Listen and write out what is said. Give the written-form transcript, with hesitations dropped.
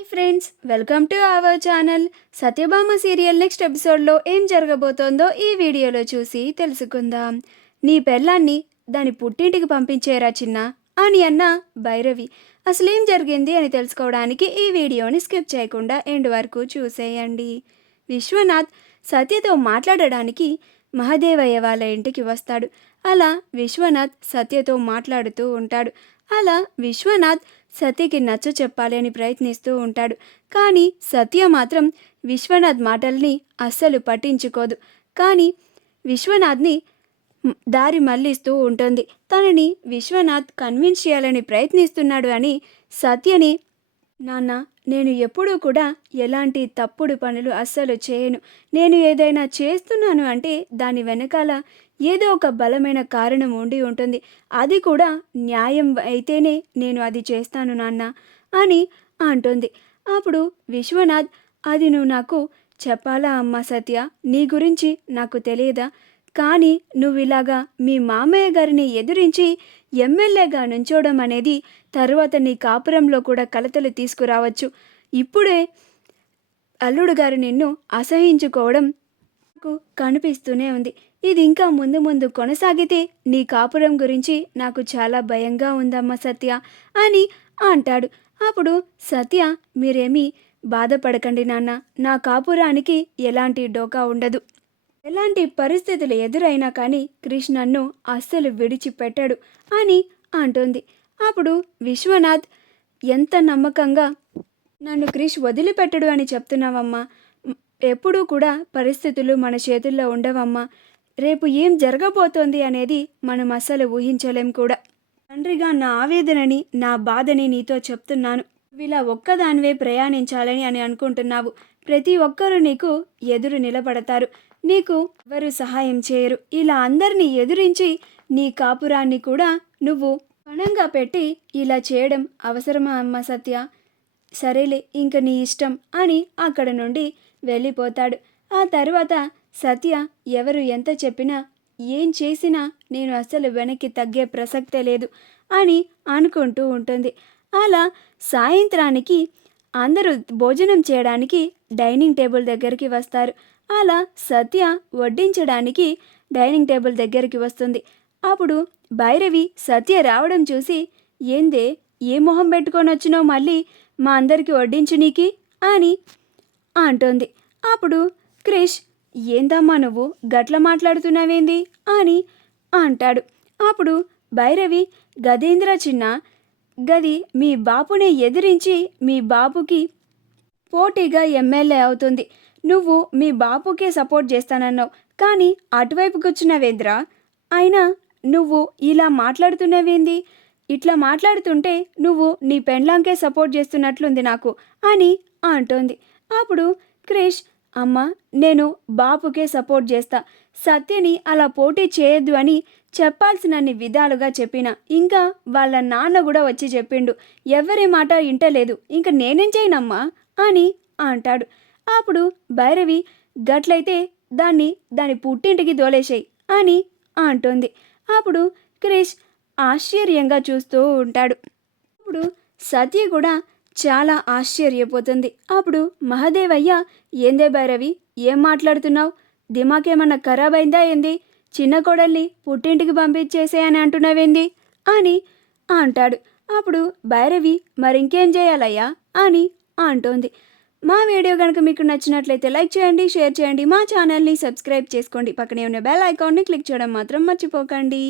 Hi friends, welcome to our channel. Satyabhama serial next ఎపిసోడ్లో ఏం జరగబోతోందో ఈ వీడియోలో చూసి తెలుసుకుందాం. నీ పెళ్ళాన్ని దాని పుట్టింటికి పంపించేరా చిన్న అని అన్న భైరవి. అసలేం జరిగింది అని తెలుసుకోవడానికి ఈ వీడియోని స్కిప్ చేయకుండా ఎండ్ వరకు చూసేయండి. విశ్వనాథ్ సత్యతో మాట్లాడడానికి మహదేవయ్య వాళ్ళ ఇంటికి వస్తాడు. అలా విశ్వనాథ్ సత్యతో మాట్లాడుతూ ఉంటాడు. అలా విశ్వనాథ్ సత్యకి నచ్చ చెప్పాలి అని ప్రయత్నిస్తూ ఉంటాడు. కానీ సత్య మాత్రం విశ్వనాథ్ మాటల్ని అస్సలు పట్టించుకోదు. కానీ విశ్వనాథ్ని దారి మళ్ళిస్తూ ఉంటుంది. తనని విశ్వనాథ్ కన్విన్స్ చేయాలని ప్రయత్నిస్తున్నాడు అని సత్యని, నాన్న, నేను ఎప్పుడూ కూడా ఎలాంటి తప్పుడు పనులు అస్సలు చేయను. నేను ఏదైనా చేస్తున్నాను అంటే దాని వెనకాల ఏదో ఒక బలమైన కారణం ఉండి ఉంటుంది. అది కూడా న్యాయం అయితేనే నేను అది చేస్తాను నాన్న అని అంటుంది. అప్పుడు విశ్వనాథ్, అది నువ్వు నాకు చెప్పాలా అమ్మా సత్య? నీ గురించి నాకు తెలియదా? కానీ నువ్వు ఇలాగా మీ మామయ్య గారిని ఎదిరించి ఎమ్మెల్యేగా నుంచోవడం అనేది తర్వాత నీ కాపురంలో కూడా కలతలు తీసుకురావచ్చు. ఇప్పుడే అల్లుడు గారు నిన్ను అసహించుకోవడం నాకు కనిపిస్తూనే ఉంది. ఇది ఇంకా ముందు ముందు కొనసాగితే నీ కాపురం గురించి నాకు చాలా భయంగా ఉందమ్మా సత్య అని అంటాడు. అప్పుడు సత్య, మీరేమీ బాధపడకండి నాన్న, నా కాపురానికి ఎలాంటి డోకా ఉండదు. ఎలాంటి పరిస్థితులు ఎదురైనా కానీ క్రిష్ నన్ను అస్సలు విడిచిపెట్టాడు అని అంటుంది. అప్పుడు విశ్వనాథ్, ఎంత నమ్మకంగా నన్ను క్రిష్ వదిలిపెట్టడు అని చెప్తున్నావమ్మా? ఎప్పుడూ కూడా పరిస్థితులు మన చేతుల్లో ఉండవమ్మా. రేపు ఏం జరగబోతోంది అనేది మనం అస్సలు ఊహించలేం కూడా. తండ్రిగా నా ఆవేదనని, నా బాధని నీతో చెప్తున్నాను. ఇలా ఒక్కదానివే ప్రయాణించాలని అని అనుకుంటున్నావు. ప్రతి ఒక్కరూ నీకు ఎదురు నిలబడతారు. నీకు ఎవరు సహాయం చేయరు. ఇలా అందరినీ ఎదురించి నీ కాపురాన్ని కూడా నువ్వు పణంగా పెట్టి ఇలా చేయడం అవసరమా అమ్మ సత్య? సరేలే, ఇంక నీ ఇష్టం అని అక్కడ నుండి వెళ్ళిపోతాడు. ఆ తర్వాత సత్య ఎవరు ఎంత చెప్పినా, ఏం చేసినా నేను అస్సలు వెనక్కి తగ్గే ప్రసక్తే లేదు అని అనుకుంటూ ఉంటుంది. అలా సాయంత్రానికి అందరూ భోజనం చేయడానికి డైనింగ్ టేబుల్ దగ్గరికి వస్తారు. అలా సత్య వడ్డించడానికి డైనింగ్ టేబుల్ దగ్గరికి వస్తుంది. అప్పుడు భైరవి సత్య రావడం చూసి, ఏందే, ఏ మొహం పెట్టుకొని వచ్చినావు మళ్ళీ మా అందరికీ వడ్డించునీకి అని అంటోంది. అప్పుడు క్రిష్, ఏందమ్మా నువ్వు గట్ల మాట్లాడుతున్నావేంది అని అంటాడు. అప్పుడు భైరవి, గదేంద్ర చిన్న, గది మీ బాపునే ఎదిరించి మీ బాపుకి పోటీగా ఎమ్మెల్యే అవుతుంది. నువ్వు మీ బాపుకే సపోర్ట్ చేస్తానన్నావు, కానీ అటువైపు కూర్చున్నావేంద్రా? అయినా నువ్వు ఇలా మాట్లాడుతున్నావేంది? ఇట్లా మాట్లాడుతుంటే నువ్వు నీ పెండ్లాంకే సపోర్ట్ చేస్తున్నట్లుంది నాకు అని అంటోంది. అప్పుడు క్రిష్, అమ్మ, నేను బాపుకే సపోర్ట్ చేస్తా. సత్యని అలా పోటీ చేయొద్దు అని చెప్పాల్సినన్ని విధాలుగా చెప్పిన. ఇంకా వాళ్ళ నాన్న కూడా వచ్చి చెప్పిండు. ఎవరి మాట వింటలేదు. ఇంకా నేనేం చేయనమ్మా అని అంటాడు. అప్పుడు భైరవి, గట్లయితే దాని పుట్టింటికి దోలేసేయి అని అంటుంది. అప్పుడు క్రిష్ ఆశ్చర్యంగా చూస్తూ ఉంటాడు. అప్పుడు సత్య కూడా చాలా ఆశ్చర్యపోతుంది. అప్పుడు మహదేవయ్య, ఏందే భైరవి, ఏం మాట్లాడుతున్నావు? దిమాకేమన్నా ఖరాబ్ అయిందా ఏంది? చిన్న కోడల్ని పుట్టింటికి పంపించేసే అని అంటున్నావేంది అని అంటాడు. అప్పుడు భైరవి, మరింకేం చేయాలయ్యా అని అంటోంది. మా వీడియో కనుక మీకు నచ్చినట్లయితే లైక్ చేయండి, షేర్ చేయండి, మా ఛానల్ని సబ్స్క్రైబ్ చేసుకోండి. పక్కనే ఉన్న బెల్ ఐకాన్ని క్లిక్ చేయడం మాత్రం మర్చిపోకండి.